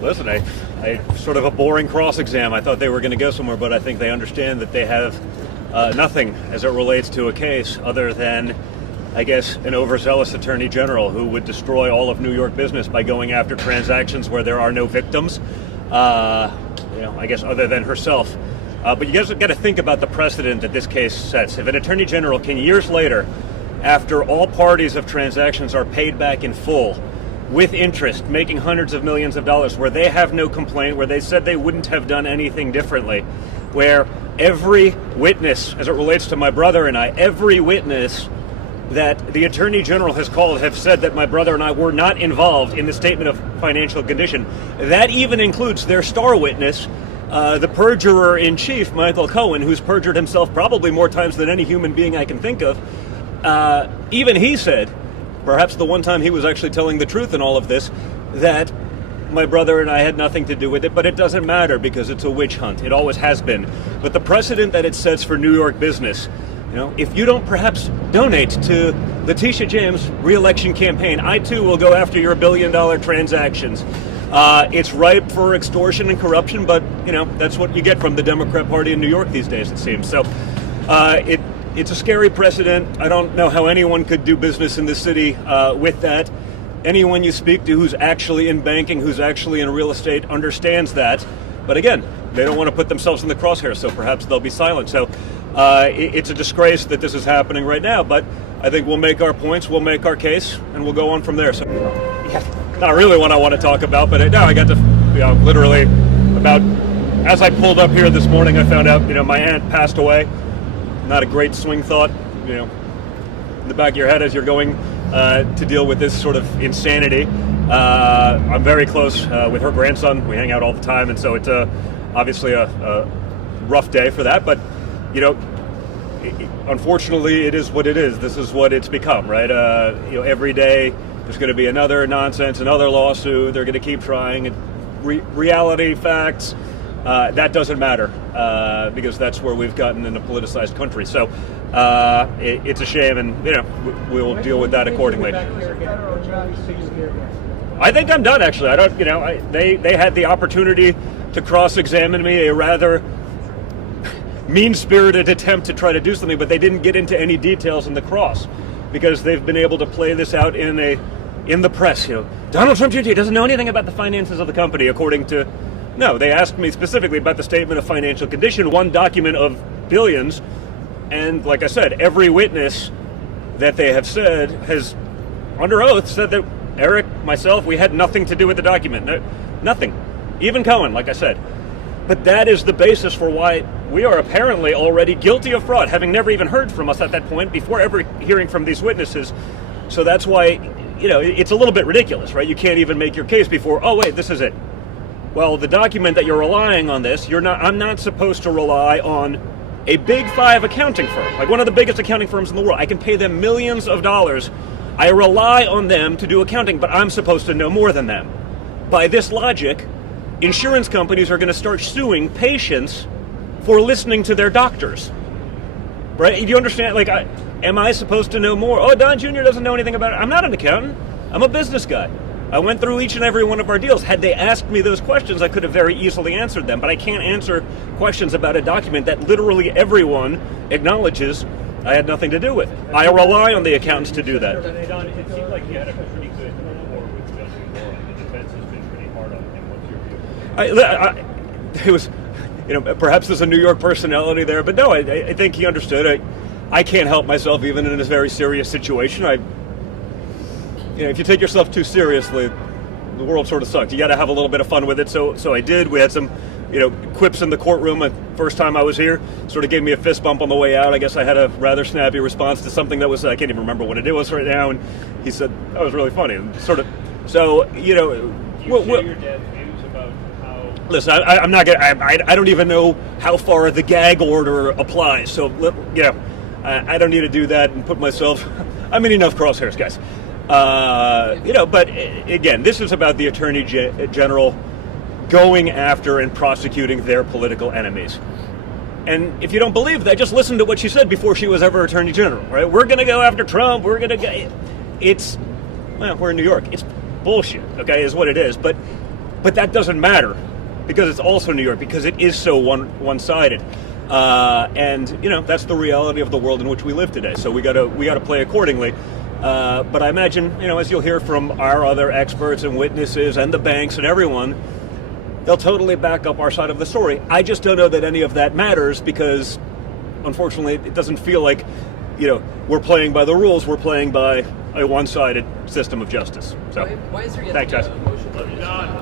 Listen, I sort of a boring cross exam. I thought they were going to go somewhere, but I think they understand that they have nothing as it relates to a case other than, I guess, an overzealous attorney general who would destroy all of New York business by going after transactions where there are no victims. I guess other than herself. But you guys have got to think about the precedent that this case sets. If an attorney general can years later, after all parties of transactions are paid back in full, with interest, making hundreds of millions of dollars, where they have no complaint, where they said they wouldn't have done anything differently, where every witness, as it relates to my brother and I, every witness that the Attorney General has called have said that my brother and I were not involved in the statement of financial condition. That even includes their star witness, the perjurer-in-chief, Michael Cohen, who's perjured himself probably more times than any human being I can think of. Even he said, perhaps the one time he was actually telling the truth in all of this, that my brother and I had nothing to do with it, but it doesn't matter because it's a witch hunt. It always has been. But the precedent that it sets for New York business, if you don't perhaps donate to Letitia James' re-election campaign, I too will go after your billion-dollar transactions. It's ripe for extortion and corruption, but that's what you get from the Democrat Party in New York these days, it seems. So it's a scary precedent. I don't know how anyone could do business in this city with that. Anyone you speak to who's actually in banking, who's actually in real estate, understands that. But again, they don't want to put themselves in the crosshairs, so perhaps they'll be silent. So it's a disgrace that this is happening right now, but I think we'll make our points, we'll make our case, and we'll go on from there. So, not really what I want to talk about, but now I got to, literally about, as I pulled up here this morning, I found out, my aunt passed away. Not a great swing thought, in the back of your head as you're going to deal with this sort of insanity. I'm very close with her grandson. We hang out all the time, and so it's obviously a rough day for that. But, unfortunately, it is what it is. This is what it's become, right? Every day there's going to be another nonsense, another lawsuit. They're going to keep trying. Reality, facts. That doesn't matter because that's where we've gotten in a politicized country. So it's a shame, and we'll deal with that accordingly. I think I'm done. Actually, I don't. They had the opportunity to cross-examine me, a rather mean-spirited attempt to try to do something, but they didn't get into any details in the cross because they've been able to play this out in the press. Donald Trump Jr. doesn't know anything about the finances of the company, according to. No, they asked me specifically about the statement of financial condition, one document of billions, and like I said, every witness that they have said has, under oath, said that Eric, myself, we had nothing to do with the document. No, nothing. Even Cohen, like I said. But that is the basis for why we are apparently already guilty of fraud, having never even heard from us at that point before ever hearing from these witnesses. So that's why, it's a little bit ridiculous, right? You can't even make your case before, oh, wait, this is it. Well, the document that you're relying on this, I'm not supposed to rely on a Big Five accounting firm, like one of the biggest accounting firms in the world. I can pay them millions of dollars. I rely on them to do accounting, but I'm supposed to know more than them. By this logic, insurance companies are going to start suing patients for listening to their doctors. Right? Do you understand? Am I supposed to know more? Oh, Don Jr. doesn't know anything about it. I'm not an accountant. I'm a business guy. I went through each and every one of our deals. Had they asked me those questions, I could have very easily answered them. But I can't answer questions about a document that literally everyone acknowledges I had nothing to do with. I rely on the accountants to do that. Don, it seemed like you had a pretty good rapport with Judge Moore, and the defense has been pretty hard on him. What's your view? It was, perhaps there's a New York personality there, but no, I think he understood. I can't help myself even in a very serious situation. If you take yourself too seriously, the world sort of sucks. You got to have a little bit of fun with it. So I did. We had some, quips in the courtroom. The first time I was here, sort of gave me a fist bump on the way out. I guess I had a rather snappy response to something that was, I can't even remember what it was right now. And he said, that was really funny. And sort of, so, Do you share your dad's views about how... Listen, I'm not going to, I don't even know how far the gag order applies. So, I don't need to do that and put myself, I'm in enough crosshairs, guys. But again, this is about the Attorney General going after and prosecuting their political enemies. And if you don't believe that, just listen to what she said before she was ever Attorney General, right? We're going to go after Trump. We're going to go. We're in New York. It's bullshit. Okay, is what it is. But that doesn't matter because it's also New York, because it is so one-sided. And that's the reality of the world in which we live today. So we gotta play accordingly. But I imagine, as you'll hear from our other experts and witnesses and the banks and everyone, they'll totally back up our side of the story. I just don't know that any of that matters because, unfortunately, it doesn't feel like, we're playing by the rules. We're playing by a one-sided system of justice. So, why is there yet thanks, to be guys. a motion?